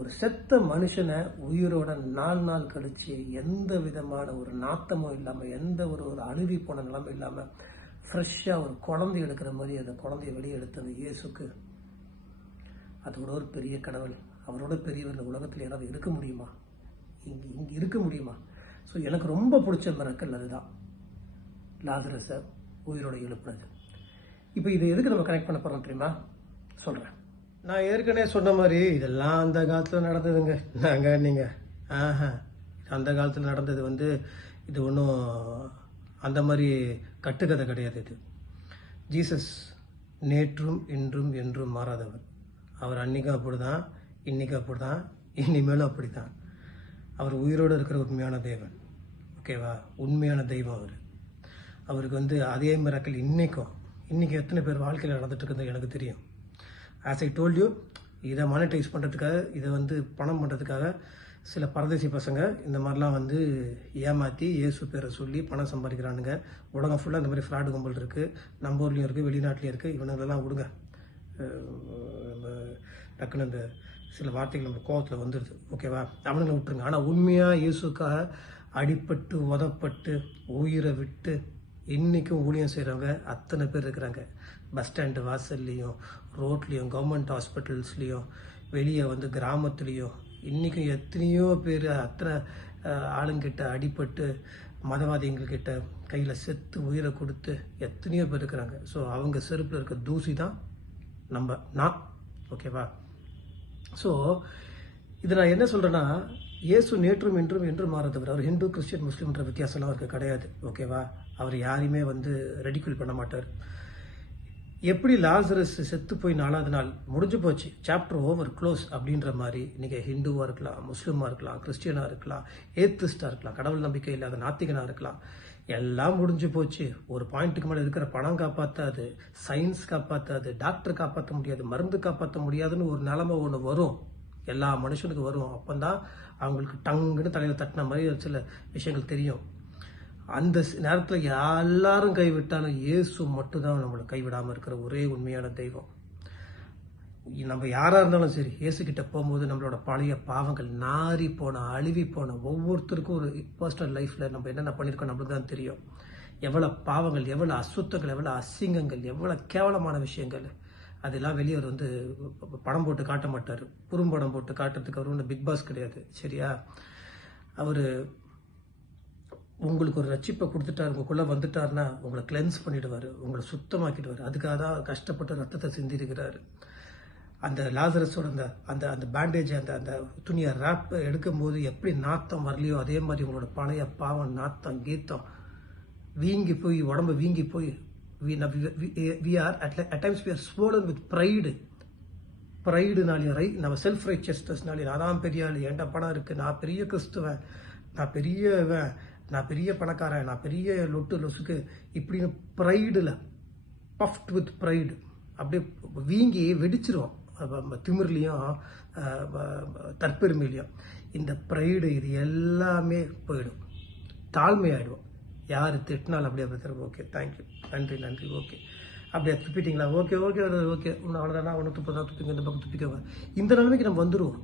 ஒரு செத்த மனுஷனை உயிரோட 4 நாள் கழிச்சு எந்த விதமான ஒரு நாத்தமும் இல்லாமல், எந்த ஒரு அழுவி போன நிலைமை இல்லாமல் ஃப்ரெஷ்ஷாக ஒரு குழந்தை எடுக்கிற மாதிரி அந்த குழந்தைய வெளியே எடுத்த அந்த இயேசுக்கு, அதோட ஒரு பெரிய கடவுள், அவரோட பெரியவர் இந்த உலகத்தில் யாராவது இருக்க முடியுமா? இங்கே இருக்க முடியுமா? ஸோ எனக்கு ரொம்ப பிடிச்ச மிராக்கிள் அதுதான், லாசரஸை உயிரோட எழுப்புனது. இப்போ இதை எதுக்கு நம்ம கனெக்ட் பண்ண போகிறோம் தெரியுமா? சொல்கிறேன். நான் ஏற்கனவே சொன்ன மாதிரி இதெல்லாம் அந்த காலத்தில் நடந்ததுங்க. நீங்கள் அந்த காலத்தில் நடந்தது வந்து இது ஒன்றும் அந்த மாதிரி கட்டுக்கதை கிடையாது. இது ஜீசஸ் நேற்றும் இன்றும் என்றும் மாறாதவர். அவர் அன்னைக்கும் அப்படிதான், இன்னைக்கும் அப்படிதான், இனிமேலும் அப்படிதான். அவர் உயிரோடு இருக்கிற உண்மையான தேவன். ஓகேவா? உண்மையான தெய்வம் அவர். அவருக்கு வந்து அதே மிராக்கிள் இன்னைக்கு எத்தனை பேர் வாழ்க்கையில் நடந்துட்டு இருக்குது எனக்கு தெரியும். ஆஸ் ஐ டோல்ட் யூ, இதை மானிட்டைஸ் பண்ணுறதுக்காக, இதை வந்து பணம் பண்ணுறதுக்காக சில பரதேசி பசங்க இந்த மாதிரிலாம் வந்து ஏமாற்றி இயேசு பேரை சொல்லி பணம் சம்பாதிக்கிறானுங்க. உலகம் ஃபுல்லாக இந்த மாதிரி ஃப்ராடு கும்பல் இருக்குது. நம்ம ஊர்லேயும் இருக்குது, வெளிநாட்டிலையும் இருக்குது. இவனுங்களெல்லாம் விடுங்க. டக்குன்னு இந்த சில வார்த்தைகள் நம்ம கோவத்தில் வந்துடுது. ஓகேவா? அவனுங்களை விட்டுருங்க. ஆனால் உண்மையாக இயேசுக்காக அடிபட்டு உதப்பட்டு உயிரை விட்டு இன்றைக்கும் ஊழியம் செய்கிறவங்க அத்தனை பேர் இருக்கிறாங்க. பஸ் ஸ்டாண்டு வாசல்லையும், ரோட்லேயும், கவர்மெண்ட் ஹாஸ்பிட்டல்ஸ்லேயும், வெளியே வந்து கிராமத்துலேயும் இன்றைக்கும் எத்தனையோ பேர் அத்தனை ஆளுங்கிட்ட அடிபட்டு மதவாதிகள்கிட்ட கையில் செத்து உயிரை கொடுத்து எத்தனையோ பேர் இருக்கிறாங்க. ஸோ அவங்க செருப்பில் இருக்க தூசி தான் நான். ஓகேவா? ஸோ இது நான் என்ன சொல்கிறேன்னா, இயேசு நேற்றும் இன்றும் என்றும் மாறாதவர். அவர் ஹிந்து, கிறிஸ்டியன், முஸ்லீம்ன்ற வித்தியாசம்லாம் அவருக்கு கிடையாது. ஓகேவா? அவர் யாரையுமே வந்து ரெடிக்யூல் பண்ண மாட்டார். எப்படி லாசரஸ் செத்து போய் 4வது நாள் முடிஞ்சு போச்சு, சாப்டர் ஓவர், க்ளோஸ் அப்படின்ற மாதிரி இன்னைக்கு ஹிந்துவாக இருக்கலாம், முஸ்லீமாக இருக்கலாம், கிறிஸ்டியனாக இருக்கலாம், ஏத்திஸ்டாக இருக்கலாம், கடவுள் நம்பிக்கை இல்லாத நாத்திகனாக இருக்கலாம், எல்லாம் முடிஞ்சு போச்சு. ஒரு பாயிண்ட்டுக்கு மேலே இருக்கிற பணம் காப்பாற்றாது, சயின்ஸ் காப்பாற்றாது, டாக்டர் காப்பாற்ற முடியாது, மருந்து காப்பாற்ற முடியாதுன்னு ஒரு நிலைமை ஒன்று வரும். எல்லா மனுஷனுக்கு வரும். அப்போதான் அவங்களுக்கு டங்குன்னு தலையில் தட்டின மாதிரி சில விஷயங்கள் தெரியும். அந்த நேரத்தில் எல்லாரும் கைவிட்டாலும் இயேசு மட்டும்தான் நம்மளை கைவிடாமல் இருக்கிற ஒரே உண்மையான தெய்வம். நம்ம யாராக இருந்தாலும் சரி, இயேசு கிட்ட போகும்போது நம்மளோட பழைய பாவங்கள் நாரி போன, அழுவி போன, ஒவ்வொருத்தருக்கும் ஒரு பர்சனல் லைஃப்பில் நம்ம என்னென்ன பண்ணியிருக்கோம் நம்மளுக்கு தான் தெரியும். எவ்வளோ பாவங்கள், எவ்வளோ அசுத்தங்கள், எவ்வளோ அசிங்கங்கள், எவ்வளோ கேவலமான விஷயங்கள், அதெல்லாம் வெளியே அவர் வந்து படம் போட்டு காட்ட மாட்டார். குறும்படம் போட்டு காட்டுறதுக்கு அவர் ஒன்றும் பிக் பாஸ் கிடையாது. சரியா? அவர் உங்களுக்கு ஒரு ரட்சிப்பை கொடுத்துட்டாரு, உங்களுக்குள்ளே வந்துட்டாருன்னா உங்களை கிளென்ஸ் பண்ணிடுவார், உங்களை சுத்தமாக்கிடுவார். அதுக்காக தான் கஷ்டப்பட்டு ரத்தத்தை சிந்திருக்கிறாரு. அந்த லாசரஸோட அந்த பேண்டேஜ், அந்த துணியை ரேப் எடுக்கும்போது எப்படி நாத்தம் வரலையோ அதே மாதிரி உங்களோட பழைய பாவம், நாத்தம், கீத்தம் வீங்கி போய், உடம்பு வீங்கி போய், we are at times we are swollen with pride. ப்ரைடுனாலையும் நம்ம செல்ஃப் ரைச்சஸ்னஸ்னாலையும் நான் பெரிய ஆள், என்கிட்ட பணம் இருக்குது, நான் பெரிய கிறிஸ்துவன், நான் பெரியவன், நான் பெரிய பணக்காரன், நான் பெரிய லொசுக்கு, இப்படின்னு ப்ரைடில், பஃப்ட் வித் ப்ரைடு அப்படியே வீங்கி வெடிச்சிருவோம். திமிர்லையும் தற்பெருமையிலையும் இந்த ப்ரைடு இது எல்லாமே போயிடும். தாழ்மையாயிடுவோம். யார் திட்டினாலும் அப்படியே பிரதர், ஓகே, தேங்க்யூ, நன்றி, ஓகே, அப்படியே துப்பிட்டீங்களா, ஓகே, இன்னும் அவ்வளோதானா, ஒன்று துப்பிங்க, இந்த பக்கம் துப்பிக்கோங்க. இந்த நிலைமைக்கு நம்ம வந்துடுவோம்.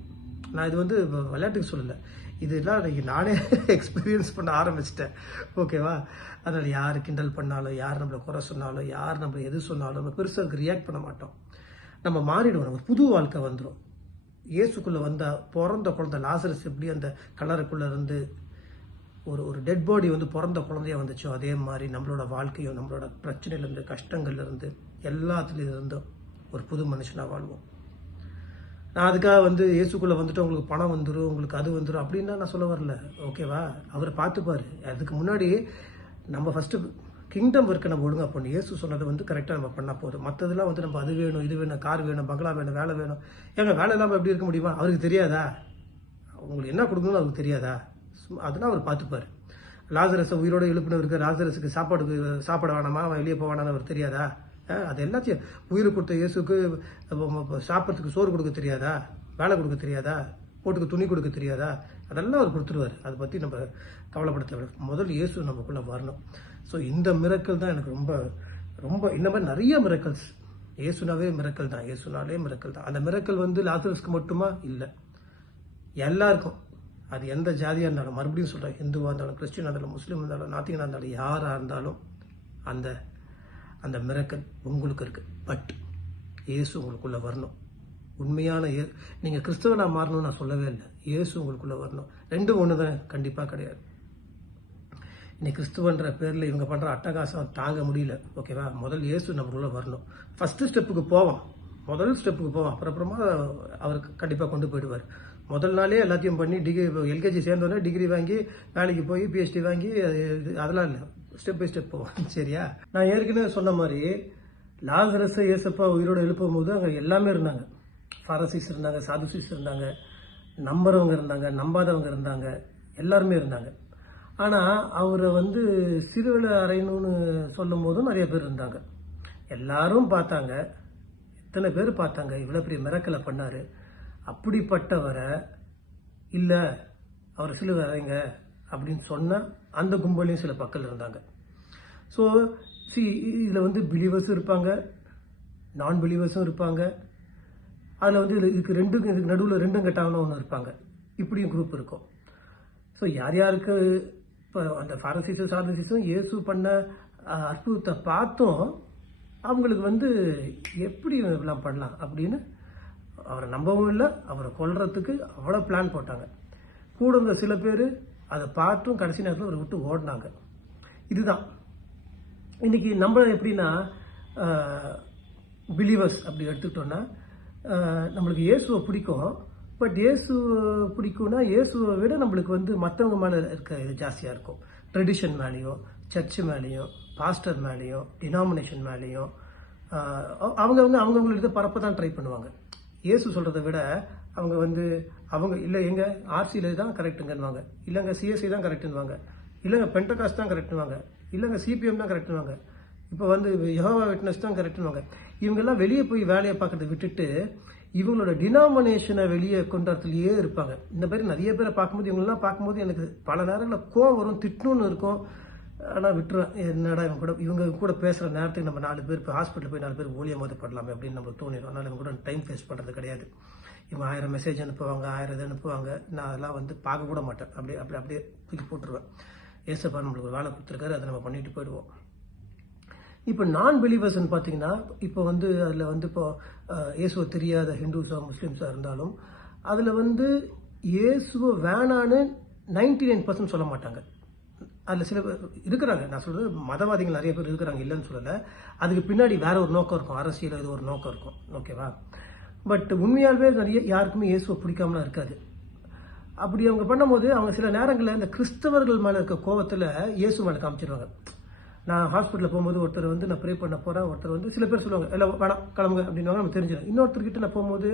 நான் இது வந்து விளையாட்டுக்கு சொல்லலை, இதெல்லாம் இன்னைக்கு நானே எக்ஸ்பீரியன்ஸ் பண்ண ஆரம்பிச்சிட்டேன். ஓகேவா? அதனால் யார் கிண்டல் பண்ணாலும், யார் நம்மளை குறை சொன்னாலும், யார் நம்மளை எது சொன்னாலும் நம்ம பெருசாக ரியாக்ட் பண்ண மாட்டோம். நம்ம மாறிடுவோம். நம்ம புது வாழ்க்கை வந்துடும். இயேசுக்குள்ளே வந்தால் பிறந்த குழந்தை லாசரஸ் எப்படி அந்த கலருக்குள்ளே இருந்து ஒரு டெட் பாடி வந்து பிறந்த குழந்தைய வந்துச்சோ, அதே மாதிரி நம்மளோட வாழ்க்கையும் நம்மளோட பிரச்சனையிலேருந்து, கஷ்டங்கள்லேருந்து, எல்லாத்துலேருந்தும் ஒரு புது மனுஷனாக வாழ்வோம். நான் அதுக்காக வந்து இயேசுக்குள்ளே வந்துட்டு உங்களுக்கு பணம் வந்துடும், உங்களுக்கு அது வந்துடும் அப்படின்னா நான் சொல்ல வரல. ஓகேவா? அவரை பார்த்துப்பாரு. அதுக்கு முன்னாடி நம்ம ஃபஸ்ட்டு கிங்டம் ஒர்க்கை நம்ம ஒழுங்காக பண்ணணும். இயேசு சொன்னதை வந்து கரெக்டாக நம்ம பண்ணால் போதும். மற்றதெல்லாம் வந்து நம்ம அது வேணும், இது வேணும், கார் வேணும், பங்களா வேணும், வேலை வேணும். ஏங்க வேலை இல்லாமல் எப்படி இருக்க முடியுமா? அவருக்கு தெரியாதா? உங்களுக்கு என்ன கொடுக்கணும்னு அவருக்கு தெரியாதா? அதெல்லாம் அவர் பார்த்துப்பாரு. லாசரஸை உயிரோடு எழுப்பினவருக்கு லாசரஸுக்கு சாப்பாட வேணாமா, அவன் வெளியே போவானான்னு அவர் தெரியாதா? அது எல்லாத்தையும் உயிரை கொடுத்த இயேசுக்கு சாப்பிட்றதுக்கு சோறு கொடுக்க தெரியாதா? வேலை கொடுக்க தெரியாதா? போட்டுக்கு துணி கொடுக்க தெரியாதா? அதெல்லாம் அவர் கொடுத்துருவார். அதை பற்றி நம்ம கவலைப்பட தேவை. முதல் இயேசு நமக்குள்ளே வரணும். ஸோ இந்த மிரக்கல் தான் எனக்கு ரொம்ப ரொம்ப இந்த மாதிரி நிறைய மிரக்கல்ஸ். இயேசுனாவே மிரக்கல் தான், இயேசுனாலே மிரக்கல் தான். அந்த மிரக்கல் வந்து லாசரஸ்க்கு மட்டுமா? இல்லை, எல்லாருக்கும். அது எந்த ஜாதியாக இருந்தாலும், மறுபடியும் சொல்கிறேன், ஹிந்துவாக இருந்தாலும், கிறிஸ்டியனாக இருந்தாலும், முஸ்லீம் இருந்தாலும், நாத்திகனாக இருந்தாலும், யாராக இருந்தாலும் அந்த மிரக்கல் உங்களுக்கு இருக்குது. பட் இயேசு உங்களுக்குள்ளே வரணும். உண்மையான நீங்கள் கிறிஸ்தவனாக மாறணும்னு நான் சொல்லவே இல்லை. இயேசு உங்களுக்குள்ளே வரணும். ரெண்டும் ஒன்று தான், கண்டிப்பாக கிடையாது. இன்னைக்கு கிறிஸ்துவன்ற பேரில் இவங்க பண்ணுற அட்டகாசம் தாங்க முடியல. ஓகேவா? முதல் இயேசு நமக்குள்ளே வரணும். ஃபஸ்ட்டு ஸ்டெப்புக்கு போவோம், முதல் ஸ்டெப்புக்கு போவோம். அப்புறமா அவர் கண்டிப்பாக கொண்டு போயிடுவார். முதல் நாளே எல்லாத்தையும் பண்ணி டிகிரி எல்கேஜி சேர்ந்தோடனே டிகிரி வாங்கி வேலைக்கு போய் பிஹெச்டி வாங்கி அதெல்லாம் இல்லை, ஸ்டெப் பை ஸ்டெப் போவோம். சரியா? நான் ஏற்கனவே சொன்ன மாதிரி லாசரஸ் ஏசப்பா உயிரோட எழுப்பும் போது அங்கே எல்லாமே இருந்தாங்க. பாரசீஸ் இருந்தாங்க, சாதுசீஸ் இருந்தாங்க, நம்புறவங்க இருந்தாங்க, நம்பாதவங்க இருந்தாங்க, எல்லாருமே இருந்தாங்க. ஆனால் அவரை சிறுவில அறையணும்னு சொல்லும் போதும் நிறைய பேர் இருந்தாங்க. எல்லாரும் பார்த்தாங்க, எத்தனை பேர் பார்த்தாங்க, இவ்வளோ பெரிய மிரக்கலை பண்ணாரு. அப்படிப்பட்டவரை இல்லை அவர் சிலுவை அறைங்க அப்படின்னு சொன்ன அந்த கும்பலையும் சில மக்கள் இருந்தாங்க. ஸோ இதில் பிலீவர்ஸும் இருப்பாங்க, நான் பிலீவர்ஸும் இருப்பாங்க. அதில் இதுக்கு நடுவில் ரெண்டும் கட்டாமல் ஒன்று இருப்பாங்க. இப்படியும் குரூப் இருக்கும். ஸோ யார் யாருக்கு இப்போ அந்த பாரசீஸும் சாதுசீஸும் இயேசு பண்ண அற்புதத்தை பார்த்தும் அவங்களுக்கு எப்படி இதெல்லாம் பண்ணலாம் அப்படின்னு அவரை நம்பவும் இல்லை, அவரை கொல்றதுக்கு அவ்வளோ பிளான் போட்டாங்க. கூட இருந்த சில பேர் அதை பார்த்தும் கடைசி நேரத்தில் அவரை விட்டு ஓடினாங்க. இதுதான் இன்னைக்கு நம்ம எப்படின்னா பிலீவர்ஸ் அப்படி எடுத்துக்கிட்டோம்னா நம்மளுக்கு இயேசுவை பிடிக்கும். பட் இயேசு பிடிக்கும்னா இயேசுவை விட நம்மளுக்கு மற்றவங்க மேலே இருக்க இது ஜாஸ்தியாக இருக்கும். ட்ரெடிஷன் மேலேயும், சர்ச்சு மேலேயும், பாஸ்டர் மேலேயும், டினாமினேஷன் மேலேயும் அவங்களுக்கு பரப்ப தான் ட்ரை பண்ணுவாங்க. இயேசு சொல்கிறத விட அவங்க இல்லை எங்க ஆர்சியில் தான் கரெக்டுங்கன்னுவாங்க, இல்லைங்க சிஎஸ்சி தான் கரெக்டுன்னுவாங்க, இல்லைங்க பென்டகாஸ்ட் தான் கரெக்டுன்னுவாங்க, இல்லைங்க சிபிஎம் தான் கரெக்டுன்னுவாங்க, இப்போ யெகோவா விட்னஸ் தான் கரெக்டுன்னுவாங்க. இவங்கெல்லாம் வெளியே போய் வேலையை பார்க்கறத விட்டுட்டு இவங்களோட டினாமினேஷனை வெளியே கொண்டாடத்துலயே இருப்பாங்க. இந்த மாதிரி நிறைய பேரை பார்க்கும்போது இவங்களெல்லாம் பார்க்கும்போது எனக்கு பல நேரங்களில் கோவம் வரும், திட்டணும்னு இருக்கும். ஆனால் விட்டுருவேன், என்னடா இவங்க கூட பேசுகிற நேரத்துக்கு நம்ம 4 பேர் இப்போ ஹாஸ்பிட்டல் போய் 4 பேர் ஊழியமாவது படலாமே அப்படின்னு நம்மளுக்கு தோணிடும். அதனால் இவங்க கூட டைம் வேஸ்ட் பண்ணுறது கிடையாது. இவங்க 1000 மெசேஜ் அனுப்புவாங்க, 1000 இது அனுப்புவாங்க. நான் அதெல்லாம் பார்க்க கூட மாட்டேன். அப்படியே தூக்கி போட்டுருவேன். ஏசப்பா நம்மளுக்கு ஒரு வேலை கொடுத்துருக்காரு, அதை நம்ம பண்ணிட்டு போயிடுவோம். இப்போ நான் பிலீவர்ஸ்ன்னு பார்த்தீங்கன்னா இப்போ அதில் இப்போ இயேசுவை தெரியாத ஹிந்துஸா முஸ்லீம்ஸா இருந்தாலும் அதில் இயேசுவை வேணான்னு 99% சொல்ல மாட்டாங்க. அதில் சில பேர் இருக்கிறாங்க. நான் சொல்றது மதவாதிகள் நிறைய பேர் இருக்கிறாங்க, இல்லைன்னு சொல்லலை. அதுக்கு பின்னாடி வேற ஒரு நோக்கம் இருக்கும், அரசியல் இது ஒரு நோக்கம் இருக்கும். ஓகேவா? பட் உண்மையாகவே யாருக்குமே இயேசுவை பிடிக்காமலாம் இருக்காது. அப்படி அவங்க பண்ணும்போது அவங்க சில நேரங்களில் இந்த கிறிஸ்தவர்கள் மேலே இருக்க கோவத்தில் இயேசு மேலே காமிச்சிருவாங்க. நான் ஹாஸ்பிட்டலில் போகும்போது ஒருத்தர் நான் ப்ரே பண்ண போகிறேன், ஒருத்தர் சில பேர் சொல்லுவாங்க எல்லாம் வேணாம் கிளம்புங்க அப்படின்வாங்க, நம்ம தெரிஞ்சிடும். இன்னொருத்தர்கிட்ட நான் போகும்போது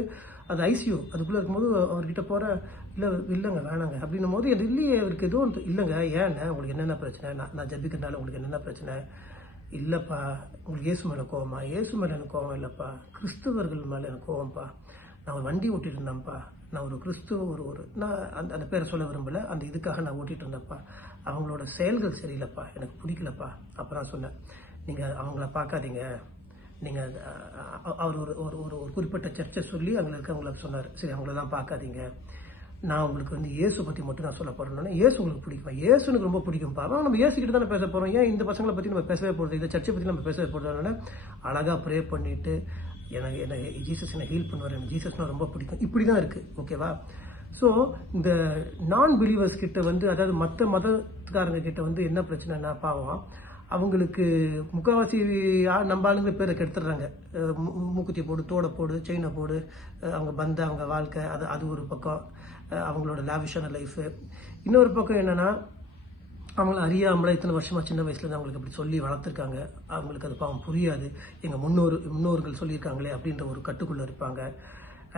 அது ஐசியூ அதுக்குள்ளே இருக்கும்போது அவர்கிட்ட போகிறேன், இல்லைங்க வேணாங்க அப்படின்னும் போது அது இல்லையே அவருக்கு எதுவும் இல்லைங்க, ஏன்னா உங்களுக்கு என்னென்ன பிரச்சனை, நான் ஜபிக்கிறதுனால உங்களுக்கு என்னென்ன பிரச்சனை, இல்லைப்பா உங்களுக்கு இயேசு மேலே கோவமா, இயேசு மேலே எனக்கு கோவம் இல்லைப்பா, கிறிஸ்தவர்கள் மேலே எனக்கு கோவம்ப்பா, நான் ஒரு வண்டி ஓட்டிட்டு இருந்தேன்ப்பா, நான் ஒரு கிறிஸ்துவ நான் அந்த பேரை சொல்ல விரும்பல, அந்த இதுக்காக நான் ஓட்டிட்டு இருந்தேன்ப்பா, அவங்களோட செயல்கள் சரியில்லைப்பா, எனக்கு பிடிக்கலப்பா. அப்புறம் சொன்னேன், நீங்கள் அவங்கள பார்க்காதீங்க, நீங்கள் அவர் ஒரு குறிப்பிட்ட சர்ச்சை சொல்லி அங்கே இருக்கவங்கள சொன்னார், சரி அவங்களெல்லாம் பார்க்காதீங்க, நான் உங்களுக்கு இயேசு பற்றி மட்டும் நான் சொல்ல போறேன்னா, இயேசு உங்களுக்கு பிடிக்குமா, இயேசு எனக்கு ரொம்ப பிடிக்கும்ப்பா, ஆனால் நம்ம இயேசுக்கிட்ட தானே பேச போகிறோம், ஏன் இந்த பசங்களை பற்றி நம்ம பேசவே போகிறது, இந்த சர்ச்சை பற்றி நம்ம பேசவே போகிறதுனால அழகாக ப்ரே பண்ணிட்டு எனக்கு ஜீசஸ் என்ன ஹீல் பண்ணுவார், எனக்கு ஜீசஸ்னா ரொம்ப பிடிக்கும், இப்படி தான் இருக்குது. ஓகேவா? ஸோ இந்த நான் பிலீவர்ஸ் கிட்ட அதாவது மற்ற மதத்துக்காரங்க கிட்ட என்ன பிரச்சனைனா பாவம், அவங்களுக்கு முக்கால்வாசி நம்ம ஆளுங்க பேரை கெடுத்துடுறாங்க. மூக்குத்தி போடு, தோடை போடு, செயினை போடு, அவங்க அவங்க வாழ்க்கை அது ஒரு பக்கம், அவங்களோட லாவிஷான லைஃபு. இன்னொரு பக்கம் என்னன்னா அவங்கள அறியாமல இத்தனை வருஷமா சின்ன வயசுல அவங்களுக்கு அப்படி சொல்லி வளர்த்துருக்காங்க, அவங்களுக்கு அது பாவம் புரியாது, எங்க முன்னோர்கள் சொல்லியிருக்காங்களே அப்படின்ற ஒரு கட்டுக்குள்ள இருப்பாங்க.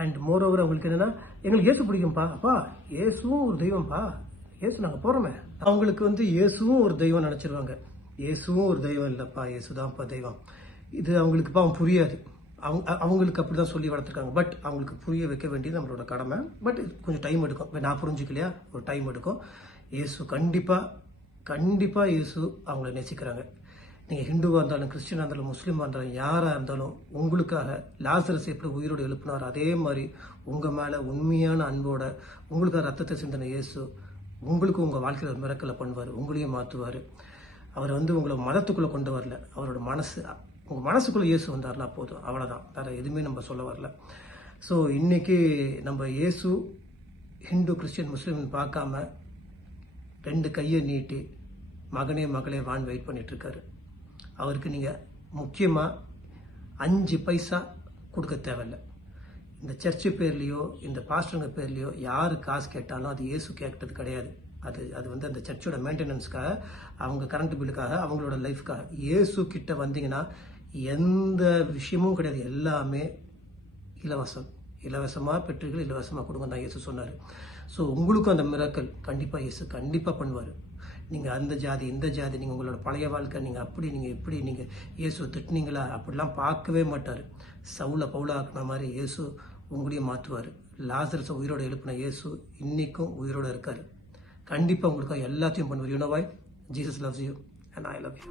அண்ட் மோர் ஓவர் அவங்களுக்கு என்னன்னா எங்களுக்கு இயேசு பிடிக்கும்பா, அப்பா இயேசுவும் ஒரு தெய்வம்ப்பா, இயேசு நாங்க போறோமே, அவங்களுக்கு இயேசுவும் ஒரு தெய்வம் நினைச்சிருவாங்க. இயேசுவும் ஒரு தெய்வம் இல்லப்பா, இயேசுதான்ப்பா தெய்வம். இது அவங்களுக்கு பாவம் புரியாது. அவங்களுக்கு அப்படிதான் சொல்லி வளர்த்துருக்காங்க. பட் அவங்களுக்கு புரிய வைக்க வேண்டியது நம்மளோட கடமை. பட் கொஞ்சம் டைம் எடுக்கும். நான் புரிஞ்சுக்கலையா, ஒரு டைம் எடுக்கும். இயேசு கண்டிப்பா இயேசு அவங்கள நேசிக்கிறாங்க. நீங்க ஹிந்துவா இருந்தாலும், கிறிஸ்டியனா இருந்தாலும், முஸ்லீமா இருந்தாலும், யாரா இருந்தாலும் உங்களுக்காக லாசரஸ் எப்படி உயிரோடு எழுப்பினார் அதே மாதிரி உங்க மேல உண்மையான அன்போட உங்களுக்காக ரத்தத்தை சிந்தின இயேசு உங்களுக்கு உங்க வாழ்க்கையில மிரக்கலை பண்ணுவார், உங்களையும் மாற்றுவார். அவர் உங்களை மதத்துக்குள்ள கொண்டு வரல, அவரோட உங்க மனசுக்குள்ள இயேசு வந்தார்னா போதும், அவ்வளவுதான். வேற எதுவுமே நம்ம சொல்ல வரல. ஸோ இன்னைக்கு நம்ம இயேசு ஹிந்து, கிறிஸ்டியன், முஸ்லீம் பார்க்காம 2 கையை நீட்டி மகனே மகளே வான் வெயிட் பண்ணிட்டு இருக்காரு. அவருக்கு நீங்க முக்கியமா 5 பைசா கொடுக்க தேவையில்லை. இந்த சர்ச்சு பேர்லையோ இந்த பாஸ்டருங்க பேர்லையோ யாரு காசு கேட்டாலும் அது இயேசு கேட்டது கிடையாது. அது வந்து அந்த சர்ச்சோட மெயின்டெனன்ஸ்க்காக, அவங்க கரண்ட் பில்லுக்காக, அவங்களோட லைஃப்க்காக. இயேசு கிட்ட வந்தீங்கன்னா எந்த விஷயமும் கிடையாது, எல்லாமே இலவசம். இலவசமாக பெற்றீர்கள், இலவசமாக கொடுங்க தான் இயேசு சொன்னார். ஸோ உங்களுக்கும் அந்த மிராக்கல் கண்டிப்பாக இயேசு கண்டிப்பாக பண்ணுவார். நீங்கள் அந்த ஜாதி இந்த ஜாதி, நீங்கள் உங்களோட பழைய வாழ்க்கை, நீங்கள் அப்படி நீங்கள் எப்படி நீங்கள் இயேசு திட்டினீங்களா அப்படிலாம் பார்க்கவே மாட்டார். சவுல பவுலா ஆக்கின மாதிரி இயேசு உங்களையும் மாற்றுவார். லாசரஸை உயிரோட எழுப்பின இயேசு இன்னைக்கும் உயிரோட இருக்கார். கண்டிப்பாக உங்களுக்கு எல்லாத்தையும் பண்ணுவார். You know why? Jesus loves you and I love you.